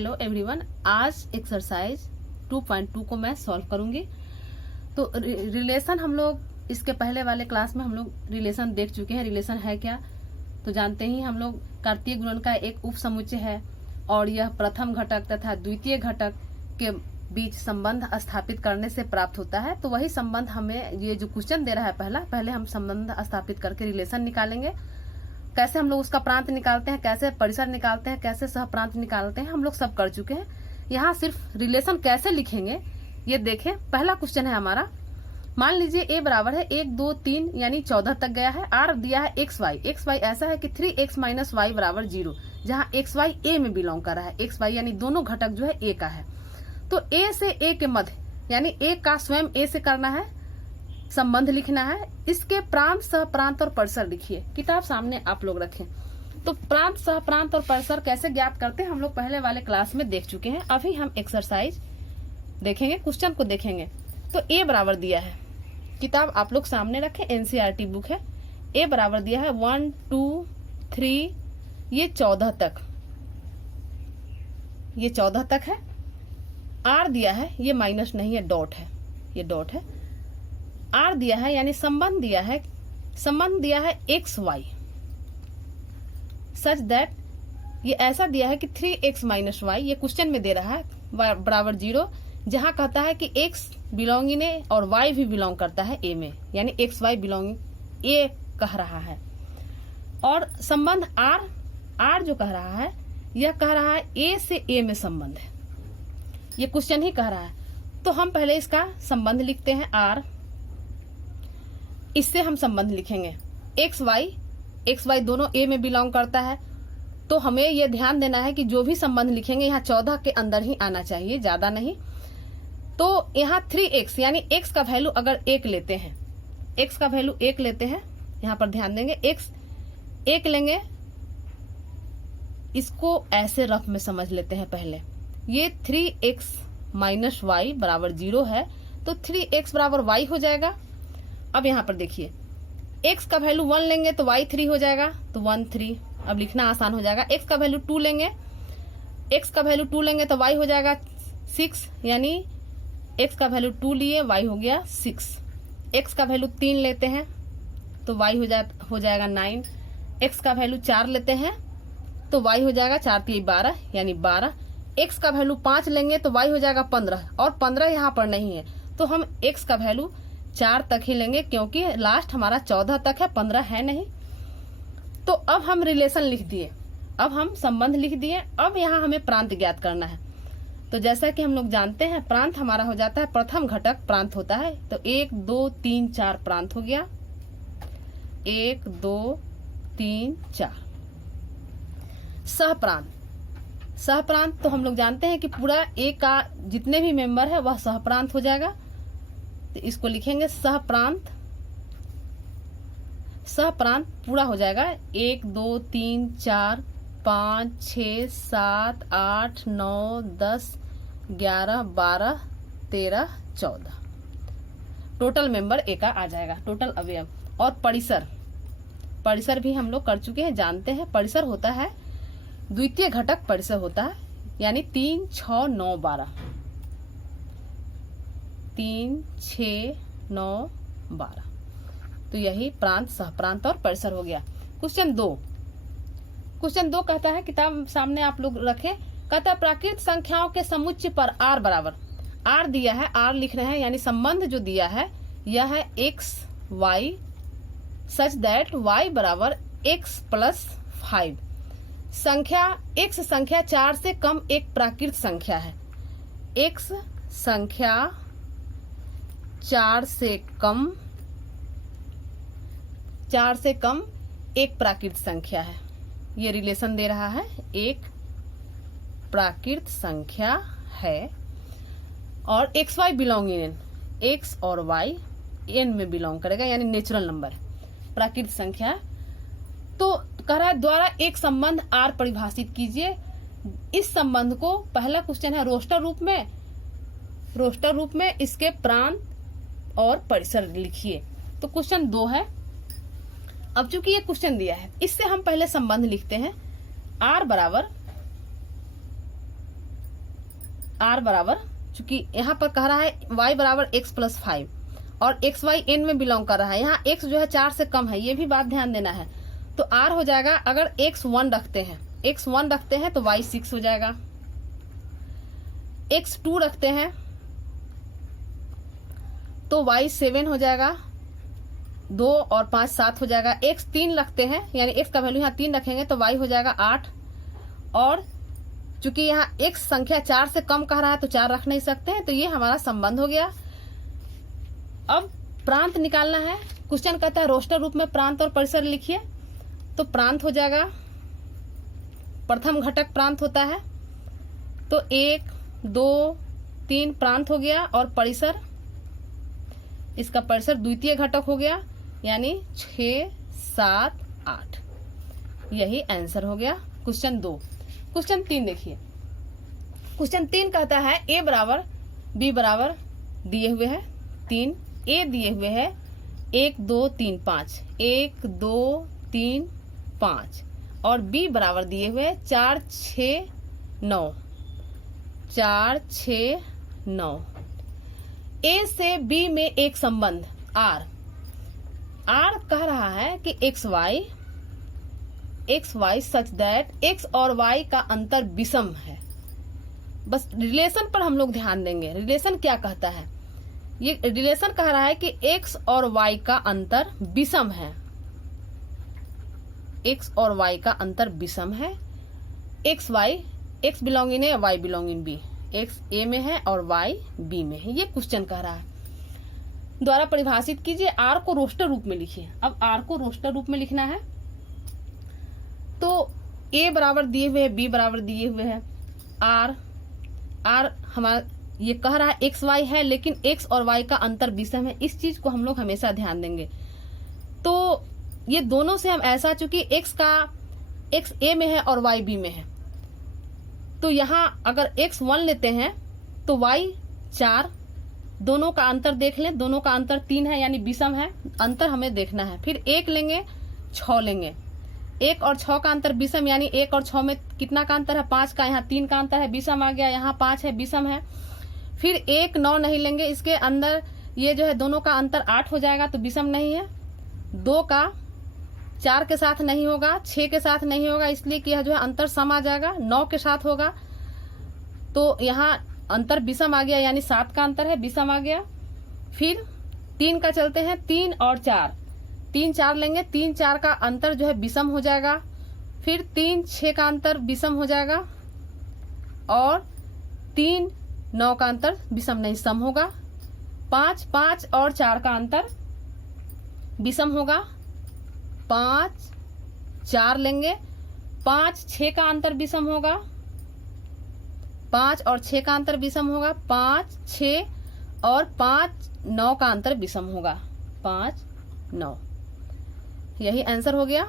Hello everyone, आज exercise 2.2 को मैं सॉल्व करूंगी। तो रिलेशन हम लोग इसके पहले वाले क्लास में हम लोग रिलेशन देख चुके हैं। रिलेशन है क्या तो जानते ही हम लोग कार्तीय गुणन का एक उप समुच्चय है और यह प्रथम घटक तथा द्वितीय घटक के बीच संबंध स्थापित करने से प्राप्त होता है। तो वही संबंध हमें ये जो क्वेश्चन दे रहा है पहले हम संबंध स्थापित करके रिलेशन निकालेंगे। कैसे हम लोग उसका प्रांत निकालते हैं, कैसे परिसर निकालते हैं, कैसे सह प्रांत निकालते हैं, हम लोग सब कर चुके हैं। यहाँ सिर्फ रिलेशन कैसे लिखेंगे ये देखें। पहला क्वेश्चन है हमारा, मान लीजिए a बराबर है 1, 2, 3 यानी 14 तक गया है। r दिया है xy ऐसा है कि 3x माइनस y बराबर 0, जहाँ xy a में बिलोंग कर रहा है। xy यानी दोनों घटक जो है a का है। तो a से a के मध्य यानी a का स्वयं a से करना है, संबंध लिखना है। इसके प्रांत सह प्रांत और परिसर लिखिए। किताब सामने आप लोग रखें। तो प्रांत सह प्रांत और परिसर कैसे ज्ञात करते हैं हम लोग पहले वाले क्लास में देख चुके हैं। अभी हम एक्सरसाइज देखेंगे, क्वेश्चन को देखेंगे। तो a बराबर दिया है, किताब आप लोग सामने रखें, एनसीईआरटी बुक है। a बराबर दिया है 1, 2, 3 ये 14 तक, ये 14 तक है। r दिया है, ये माइनस नहीं है, डॉट है, ये डॉट है। r दिया है यानी संबंध दिया है एक्स वाई सच दैट ये ऐसा दिया है कि 3x माइनस वाई, ये क्वेश्चन में दे रहा है बराबर 0, जहां कहता है कि x बिलोंग इन ए और y भी बिलोंग करता है a में, यानी एक्स वाई बिलोंग a कह रहा है। और संबंध r जो कह रहा है यह कह रहा है a से a में संबंध है, ये क्वेश्चन ही कह रहा है। तो हम पहले इसका संबंध लिखते हैं r, इससे हम संबंध लिखेंगे। एक्स वाई दोनों a में बिलोंग करता है, तो हमें यह ध्यान देना है कि जो भी संबंध लिखेंगे यहाँ 14 के अंदर ही आना चाहिए, ज्यादा नहीं। तो यहाँ 3x यानी x का वैल्यू अगर 1 लेते हैं, x का वैल्यू 1 लेते हैं, यहाँ पर ध्यान देंगे, x 1 लेंगे। इसको ऐसे रफ में समझ लेते हैं पहले। ये 3x माइनस वाई बराबर 0 है, तो 3x बराबर y हो जाएगा। अब यहाँ पर देखिए, x का वैल्यू 1 लेंगे तो y 3 हो जाएगा, तो 1 3। अब लिखना आसान हो जाएगा। x का वैल्यू 2 लेंगे, तो y हो जाएगा 6, यानी x का वैल्यू 2 लिए, y हो गया 6। x का वैल्यू 3 लेते हैं तो y हो जाएगा 9। x का वैल्यू 4 लेते हैं तो y हो जाएगा 4 3 12, यानी 12। x का वैल्यू 5 लेंगे तो y हो जाएगा 15, और 15 यहाँ पर नहीं है, तो हम x का वैल्यू 4 तक ही लेंगे, क्योंकि लास्ट हमारा 14 तक है, 15 है नहीं। तो अब हम रिलेशन लिख दिए, अब हम संबंध लिख दिए। अब यहाँ हमें प्रांत ज्ञात करना है। तो जैसा कि हम लोग जानते हैं, प्रांत हमारा हो जाता है, प्रथम घटक प्रांत होता है। तो 1, 2, 3, 4 प्रांत हो गया। 1, 2, 3, 4। सह प्रांत तो हम लोग जानते हैं कि पूरा a का जितने भी मेंबर है वह सह प्रांत हो जाएगा। तो इसको लिखेंगे सह प्रांत पूरा हो जाएगा। 1, 2, 3, 4, 5, 6, 7, 8, 9, 10, 11, 12, 13, 14 टोटल मेंबर a का आ जाएगा, टोटल अवयव। और परिसर भी हम लोग कर चुके हैं, जानते हैं। परिसर होता है द्वितीय घटक परिसर होता है, यानी 3, 6, 9, 12। 3, 6, 9, 12। तो यही प्रांत, सह प्रांत और परिसर हो गया। क्वेश्चन 2 कहता है, किताब सामने आप लोग रखें, कहता है प्राकृत संख्याओं के समुच्चय पर r बराबर, r दिया है, r लिख रहे हैं, यानी संबंध जो दिया है यह है x y such that y बराबर x प्लस 5। x संख्या 4 से कम एक प्राकृत संख्या है। x संख्या 4 से कम एक प्राकृत संख्या है। ये रिलेशन दे रहा है, एक प्राकृत संख्या है और X Y belong in, X और वाई n में बिलोंग करेगा, यानी नेचुरल नंबर प्राकृत संख्या। तो कह रहा है द्वारा एक संबंध r परिभाषित कीजिए। इस संबंध को, पहला क्वेश्चन है रोस्टर रूप में इसके प्रांत और परिसर लिखिए। तो क्वेश्चन 2 है। अब चूंकि ये क्वेश्चन दिया है, इससे हम पहले संबंध लिखते हैं। r बराबर आर बराबर, चूंकि यहाँ पर कह रहा है y बराबर x प्लस 5 और x y n में बिलोंग कर रहा है, यहाँ x जो है 4 से कम है, ये भी बात ध्यान देना है। तो r हो जाएगा, अगर x 1 रखते हैं तो y 6 हो जाएगा, x 2 रखते हैं तो y 7 हो जाएगा, 2 और 5 7 हो जाएगा। x 3 रखते हैं, यानी x का वैल्यू यहाँ 3 रखेंगे तो y हो जाएगा 8। और चूंकि यहाँ x संख्या 4 से कम कह रहा है तो 4 रख नहीं सकते हैं, तो ये हमारा संबंध हो गया। अब प्रांत निकालना है। क्वेश्चन कहता है रोस्टर रूप में प्रांत और परिसर लिखिए। तो प्रांत हो जाएगा, प्रथम घटक प्रांत होता है तो 1 2 3 प्रांत हो गया, और परिसर, इसका परिसर द्वितीय घटक हो गया, यानी 6 7 8। यही आंसर हो गया क्वेश्चन 2। क्वेश्चन 3 देखिए। क्वेश्चन 3 कहता है a बराबर b बराबर दिए हुए है 3, a दिए हुए है 1 2 3 5, 1 2 3 5, और b बराबर दिए हुए 4 6 9, 4 6 9। a से b में एक संबंध r कह रहा है कि x y such that x और y का अंतर विषम है। बस रिलेशन पर हम लोग ध्यान देंगे। रिलेशन क्या कहता है? ये रिलेशन कह रहा है कि x और y का अंतर विषम है, x और y का अंतर विषम है। x belong in A, y belong in B, x a में है और y b में है, ये क्वेश्चन कह रहा है। द्वारा परिभाषित कीजिए। r को रोस्टर रूप में लिखिए। अब r को रोस्टर रूप में लिखना है तो a बराबर दिए हुए है, b बराबर दिए हुए है, r हमारा ये कह रहा है x y है, लेकिन x और y का अंतर विषम है। इस चीज को हम लोग हमेशा ध्यान देंगे। तो ये दोनों से हम ऐसा, चूंकि x a में है और y b में है, तो यहाँ अगर x 1 लेते हैं तो y 4, दोनों का अंतर देख लें, दोनों का अंतर 3 है, यानी विषम है, अंतर हमें देखना है। फिर 1 लेंगे 6 लेंगे, 1 और 6 का अंतर विषम, यानी 1 और 6 में कितना का अंतर है? 5 का, यहाँ 3 का अंतर है, विषम आ गया, यहाँ 5 है, विषम है। फिर 1 9 नहीं लेंगे, इसके अंदर ये जो है दोनों का अंतर 8 हो जाएगा तो विषम नहीं है। 2 का 4 के साथ नहीं होगा, 6 के साथ नहीं होगा, इसलिए कि यह जो है अंतर सम आ जाएगा। 9 के साथ होगा तो यहाँ अंतर विषम आ गया, यानी 7 का अंतर है, विषम आ गया। फिर 3 का चलते हैं, 3 और 4, 3 4 लेंगे, 3 4 का अंतर जो है विषम हो जाएगा। फिर 3 6 का अंतर विषम हो जाएगा, और 3 9 का अंतर विषम नहीं, सम होगा। 5 5 और 4 का अंतर विषम होगा, 5 4 लेंगे, 5 6 का अंतर विषम होगा, 5 और 6 का अंतर विषम होगा, 5 6 और 5 9 का अंतर विषम होगा, 5 9। यही आंसर हो गया।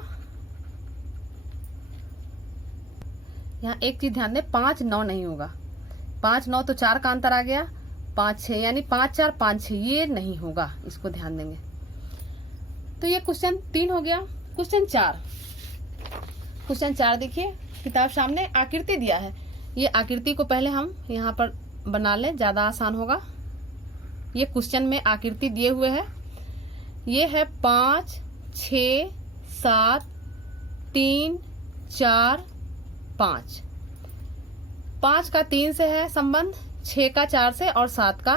यहाँ एक चीज ध्यान दें, 5 9 नहीं होगा, 5 9 तो 4 का अंतर आ गया, 5 6 यानी 5 4 5 6, ये नहीं होगा, इसको ध्यान देंगे। तो ये क्वेश्चन 3 हो गया। क्वेश्चन 4 देखिए, किताब सामने आकृति दिया है। ये आकृति को पहले हम यहाँ पर बना लें, ज्यादा आसान होगा। ये क्वेश्चन में आकृति दिए हुए है, ये है 5 6 7 3 4 5। 5 का 3 से है संबंध, 6 का 4 से, और 7 का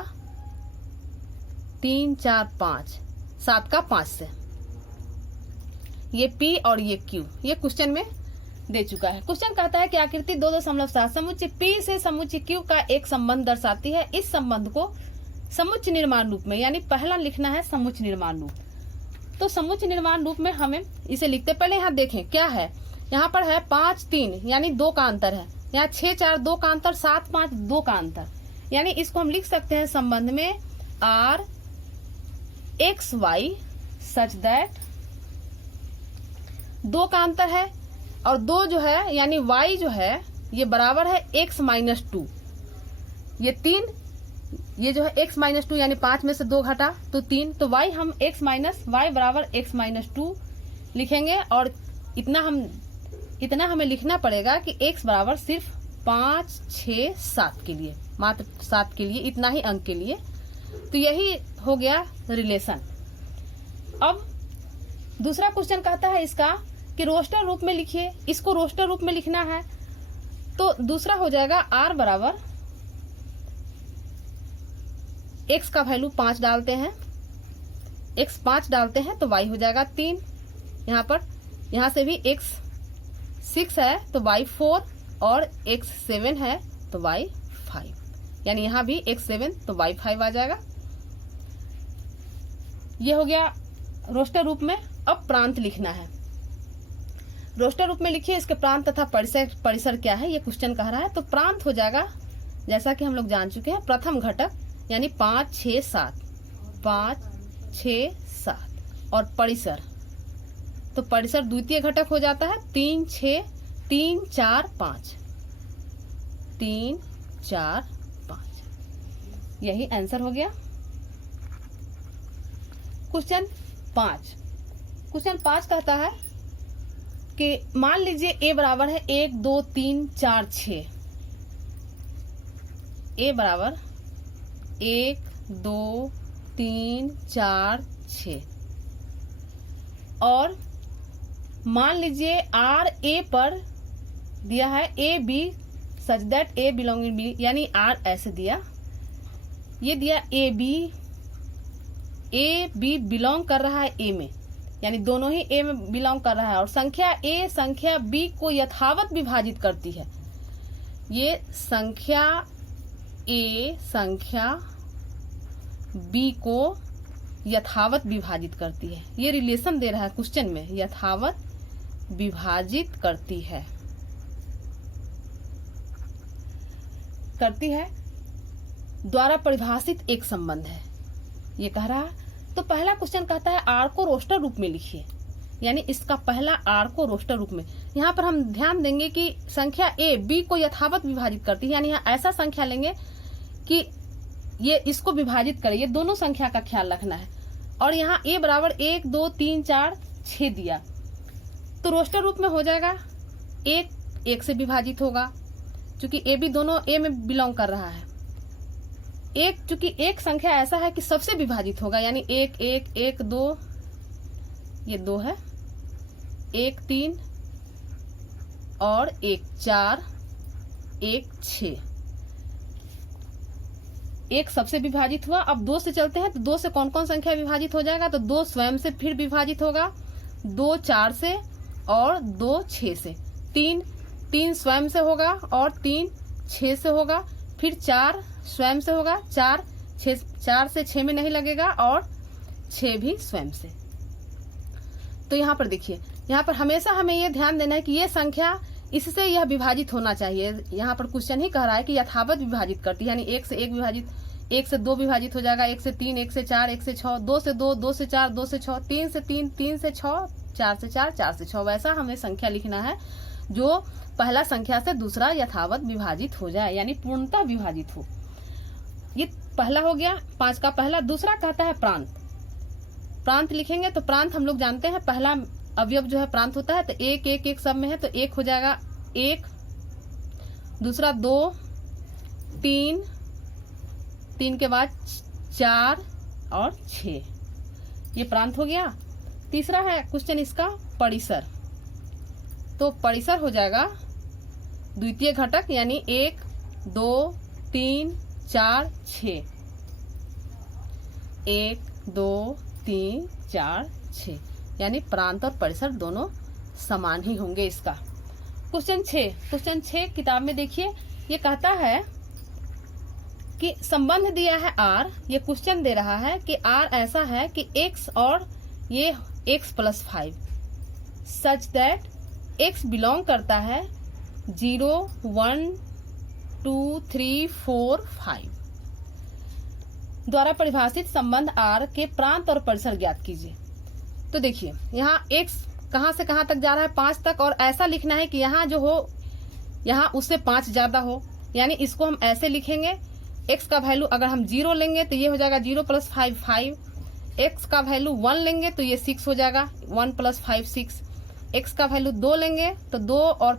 3 4 5, 7 का 5 से। ये P और ये Q, ये क्वेश्चन में दे चुका है। क्वेश्चन कहता है कि आकृति 2.7 समुच्चय P से समुच्चय Q का एक संबंध दर्शाती है। इस संबंध को समुच्चय निर्माण रूप में, यानी पहला लिखना है समुच्चय निर्माण रूप। तो समुच्चय निर्माण रूप में हमें इसे लिखते, पहले यहाँ देखें क्या है। यहाँ पर है 5 3, यानी 2 का अंतर है, यहाँ 6 4 2 का अंतर, 7 5 2 का अंतर, यानी इसको हम लिख सकते हैं संबंध में R x y such that 2 का अंतर है, और 2 जो है यानी y जो है ये बराबर है x माइनस 2। ये 3, ये जो है x माइनस 2 यानी 5 में से 2 घटा तो 3, तो y हम x बराबर x माइनस 2 लिखेंगे। और इतना हमें लिखना पड़ेगा कि x बराबर सिर्फ 5, 6, 7 के लिए, मात्र 7 के लिए, इतना ही अंक के लिए। तो यही हो गया रिलेशन। अब दूसरा क्वेश्चन कहता है इसका कि रोस्टर रूप में लिखिए। इसको रोस्टर रूप में लिखना है तो दूसरा हो जाएगा r बराबर x का वैल्यू 5 डालते हैं, x 5 डालते हैं तो y हो जाएगा 3। यहाँ पर यहाँ से भी x 6 है तो y 4 और x 7 है तो y 5, यानी यहाँ भी x 7 तो y 5 आ जाएगा। ये हो गया रोस्टर रूप में। अब प्रांत लिखना है। रोस्टर रूप में लिखिए, इसके प्रांत तथा परिसर क्या है ये क्वेश्चन कह रहा है। तो प्रांत हो जाएगा जैसा कि हम लोग जान चुके हैं, प्रथम घटक यानी 5, 6, 7, 5, 6, 7 और परिसर, तो परिसर द्वितीय घटक हो जाता है 3, 6, 3, 4, 5, 3, 4, 5। यही आंसर हो गया। क्वेश्चन 5 कहता है कि मान लीजिए a बराबर है 1, 2, 3, 4, 6। a बराबर 1, 2, 3, 4, 6 और मान लीजिए r a पर दिया है a b such that a belonging b, यानी r ऐसे दिया, ये दिया a b बिलोंग कर रहा है a में, यानी दोनों ही a में बिलोंग कर रहा है और संख्या a संख्या b को यथावत विभाजित करती है। ये संख्या a संख्या b को यथावत विभाजित करती है। ये रिलेशन दे रहा है क्वेश्चन में, यथावत विभाजित करती है द्वारा परिभाषित एक संबंध है, ये कह रहा है। तो पहला क्वेश्चन कहता है r को रोस्टर रूप में लिखिए, यानी इसका पहला r को रोस्टर रूप में। यहाँ पर हम ध्यान देंगे कि संख्या a b को यथावत विभाजित करती है, यानी यहाँ ऐसा संख्या लेंगे कि ये इसको विभाजित करे, ये दोनों संख्या का ख्याल रखना है। और यहाँ a बराबर 1, 2, 3, 4, 6 दिया, तो रोस्टर रूप में हो जाएगा 1 से विभाजित होगा, क्योंकि a b दोनों a में बिलोंग कर रहा है। चूंकि एक संख्या ऐसा है कि सबसे विभाजित होगा, यानी 1, 1, 1, 2, ये 2 है, 1, 3 और 1, 4, 1, 6। 1 सबसे विभाजित हुआ। अब 2 से चलते हैं तो 2 से कौन कौन संख्या विभाजित हो जाएगा, तो 2 स्वयं से फिर विभाजित होगा, 2 4 से और 2 6 से, 3 स्वयं से होगा और 3 6 से होगा, फिर 4 स्वयं से होगा, 4 से 6 में नहीं लगेगा और 6 भी स्वयं से। तो यहाँ पर देखिए, यहाँ पर हमेशा हमें ये ध्यान देना है कि ये संख्या इससे यह विभाजित होना चाहिए। यहाँ पर क्वेश्चन ही कह रहा है कि यथावत विभाजित करती है, यानी 1 से 1 विभाजित, 1 से 2 विभाजित हो जाएगा, 1 से 3, 1 से 4, 1 से 6, 2 से 2, 2 से 4, 2 से 6, 3 से 3, 3 से 6, 4 से 4, 4 से 6। वैसा हमें संख्या लिखना है जो पहला संख्या से दूसरा यथावत विभाजित हो जाए, यानी पूर्णतः विभाजित हो। ये पहला हो गया 5 का पहला। दूसरा कहता है प्रांत लिखेंगे। तो प्रांत हम लोग जानते हैं, पहला अवयव जो है प्रांत होता है, तो 1 1 1 सब में है तो 1 हो जाएगा 1, दूसरा 2, 3 के बाद 4 और 6, ये प्रांत हो गया। तीसरा है क्वेश्चन इसका परिसर। तो परिसर हो जाएगा द्वितीय घटक, यानी 1, 2, 3, 4, 6, 1, 2, 3, 4, 6, यानी प्रांत और परिसर दोनों समान ही होंगे इसका। क्वेश्चन 6 किताब में देखिए, ये कहता है कि संबंध दिया है r, ये क्वेश्चन दे रहा है कि r ऐसा है कि x और ये x + 5 such that x belong करता है 0, 1, 2, 3, 4, 5 द्वारा परिभाषित संबंध r के प्रांत और परिसर ज्ञात कीजिए। तो देखिए, यहाँ x कहाँ से कहाँ तक जा रहा है, 5 तक, और ऐसा लिखना है कि यहाँ जो हो यहाँ उससे 5 ज्यादा हो, यानी इसको हम ऐसे लिखेंगे। x का वैल्यू अगर हम 0 लेंगे तो ये हो जाएगा 0 + 5 5, x का वैल्यू 1 लेंगे तो ये 6 हो जाएगा, 1 + 5 6, x का वैल्यू 2 लेंगे तो 2 और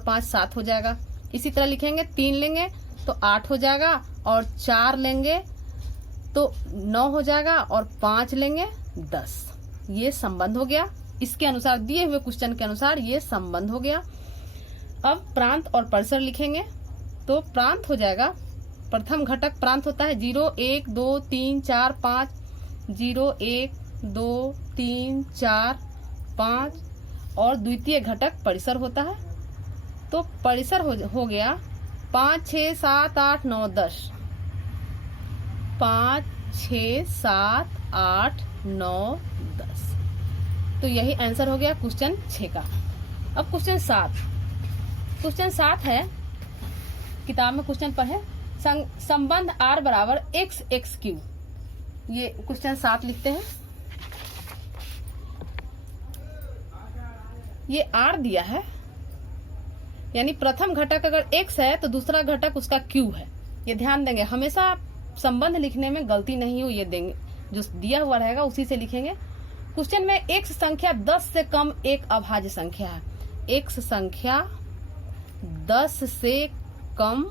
5 7 हो जाएगा, इसी तरह लिखेंगे, 3 लेंगे तो 8 हो जाएगा, और 4 लेंगे तो 9 हो जाएगा, और 5 लेंगे 10। ये संबंध हो गया। इसके अनुसार, दिए हुए क्वेश्चन के अनुसार ये संबंध हो गया। अब प्रांत और परिसर लिखेंगे। तो प्रांत हो जाएगा, प्रथम घटक प्रांत होता है 0, 1, 2, 3, 4, 5, 0, 1, 2, 3, 4, 5, और द्वितीय घटक परिसर होता है। तो परिसर हो गया 5, 6, 7, 8, 9, 10। 5, 6, 7, 8, 9, 10। तो यही आंसर हो गया क्वेश्चन 6 का। अब क्वेश्चन 7। क्वेश्चन 7 है, किताब में क्वेश्चन पर है संबंध r बराबर x(x)(q). ये क्वेश्चन 7 लिखते हैं। ये r दिया है, यानी प्रथम घटक अगर x है तो दूसरा घटक उसका q है। ये ध्यान देंगे, हमेशा संबंध लिखने में गलती नहीं हो, ये देंगे जो दिया हुआ रहेगा उसी से लिखेंगे। क्वेश्चन में x संख्या 10 से कम एक अभाज्य संख्या है। x संख्या 10 से कम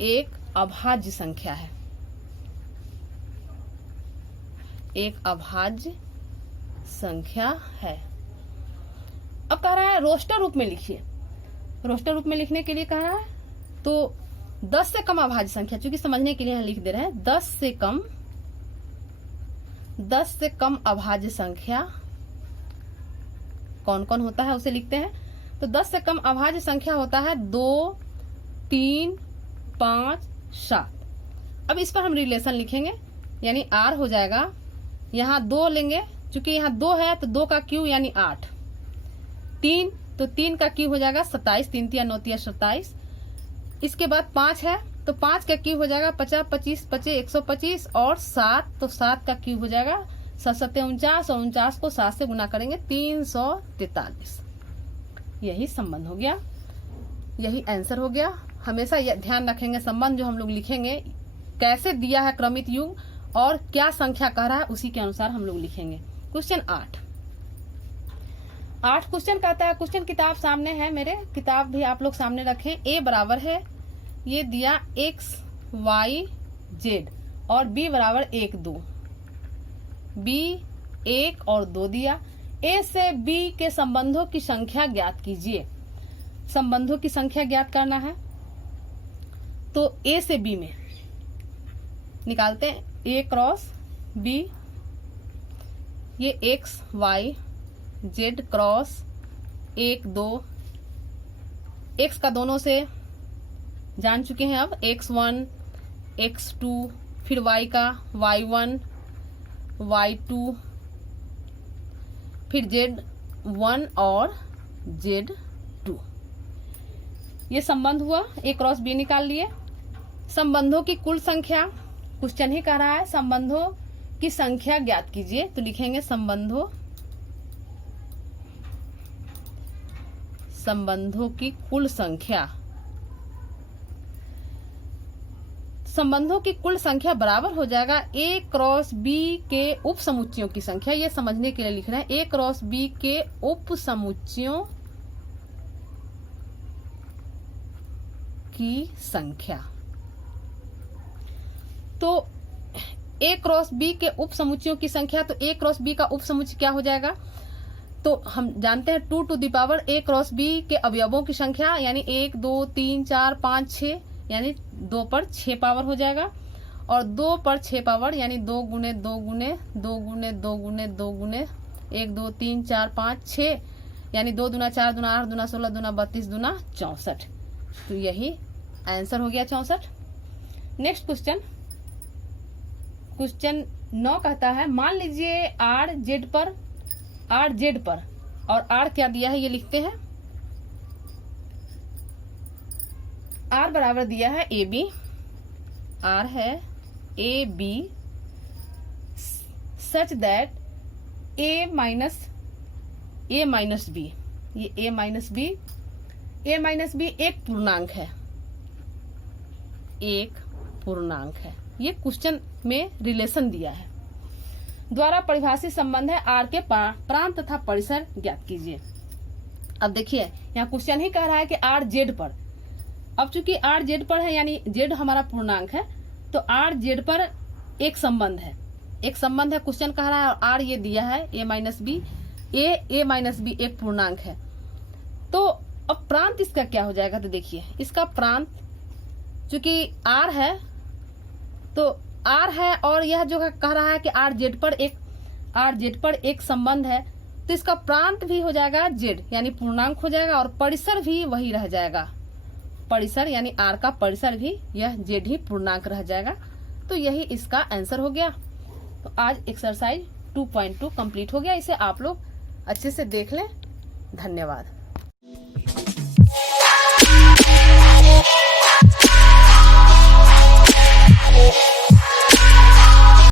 एक अभाज्य संख्या है। एक अभाज्य संख्या है। अब कह रहा है रोस्टर रूप में लिखिए। रोस्टर रूप में लिखने के लिए कह रहा है, तो 10 से कम अभाज्य संख्या, चूंकि समझने के लिए हम लिख दे रहे हैं, 10 से कम अभाज्य संख्या कौन कौन होता है उसे लिखते हैं। तो 10 से कम अभाज्य संख्या होता है 2, 3, 5, 7। अब इस पर हम रिलेशन लिखेंगे, यानी r हो जाएगा, यहाँ 2 लेंगे, चूंकि यहाँ 2 है तो 2 का q यानी 8। 3 तो 3 का q हो जाएगा 27, 3 3 9 27। इसके बाद 5 है तो 5 का q हो जाएगा 50, 25, 25, 125, और 7 तो 7 का q हो जाएगा 7 7 49, और 49 को 7 से गुना करेंगे 343। यही संबंध हो गया, यही आंसर हो गया। हमेशा यह ध्यान रखेंगे, संबंध जो हम लोग लिखेंगे कैसे दिया है क्रमित युग और क्या संख्या कह रहा है उसी के अनुसार हम लोग लिखेंगे। क्वेश्चन 8 क्वेश्चन कहता है, क्वेश्चन किताब सामने है, मेरे किताब भी आप लोग सामने रखें। a बराबर है, ये दिया x, y, z, और b बराबर 1, 2। b 1 और 2 दिया। a से b के संबंधों की संख्या ज्ञात कीजिए। संबंधों की संख्या ज्ञात करना है, तो a से b में निकालते हैं, a क्रॉस b, ये x, y, z cross 1, 2। x का दोनों से जान चुके हैं, अब x1, x2, फिर y का y1, y2, फिर z1 और z2। ये संबंध हुआ, a क्रॉस b निकाल लिए। संबंधों की कुल संख्या, क्वेश्चन ही कह रहा है संबंधों की संख्या ज्ञात कीजिए, तो लिखेंगे संबंधों की कुल संख्या। संबंधों की कुल संख्या बराबर हो जाएगा a क्रॉस b के उप समुच्चयों की संख्या। ये समझने के लिए लिख रहे हैं, a क्रॉस b के उप समुच्चयों की संख्या। तो a क्रॉस b के उप समुच्चयों की संख्या, तो a क्रॉस b का उप समुच्चय क्या हो जाएगा, तो हम जानते हैं 2 to the power a cross b के अवयवों की संख्या, यानी 1, 2, 3, 4, 5, 6, यानी 2 पर 6 पावर हो जाएगा, और 2 पर 6 पावर यानी 2 गुने 2 गुने 2 गुने 2 गुने 2 गुने 1, 2, 3, 4, 5, 6, यानी 2 दूना 4 दूना 8 दूना 16 दूना 32 दूना 64। तो यही आंसर हो गया 64। नेक्स्ट क्वेश्चन, क्वेश्चन 9 कहता है, मान लीजिए r z पर और r क्या दिया है ये लिखते हैं। r बराबर दिया है AB, r है AB such that a minus b, ये a माइनस b एक पूर्णांक है, एक पूर्णांक है। ये क्वेश्चन में रिलेशन दिया है, द्वारा परिभाषित संबंध है r के प्रांत तथा परिसर ज्ञात कीजिए। अब देखिए यहाँ क्वेश्चन ही कह रहा है कि आर जेड पर, अब चूंकि आर जेड पर है यानी जेड हमारा पूर्णांक है, तो आर जेड पर एक संबंध है, एक संबंध है, क्वेश्चन कह रहा है, और आर ये दिया है ए माइनस बी, ए माइनस बी एक पूर्णांक है। तो अब प्रांत इसका क्या हो जाएगा, तो देखिए इसका प्रांत चूंकि आर है, तो आर है और यह जो है कह रहा है कि आर जेड पर एक संबंध है, तो इसका प्रांत भी हो जाएगा जेड यानी पूर्णांक हो जाएगा, और परिसर भी वही रह जाएगा, परिसर यानी आर का परिसर भी यह जेड ही पूर्णांक रह जाएगा। तो यही इसका आंसर हो गया। तो आज एक्सरसाइज 2.2 कंप्लीट हो गया, इसे आप लोग अच्छे से देख लें। धन्यवाद।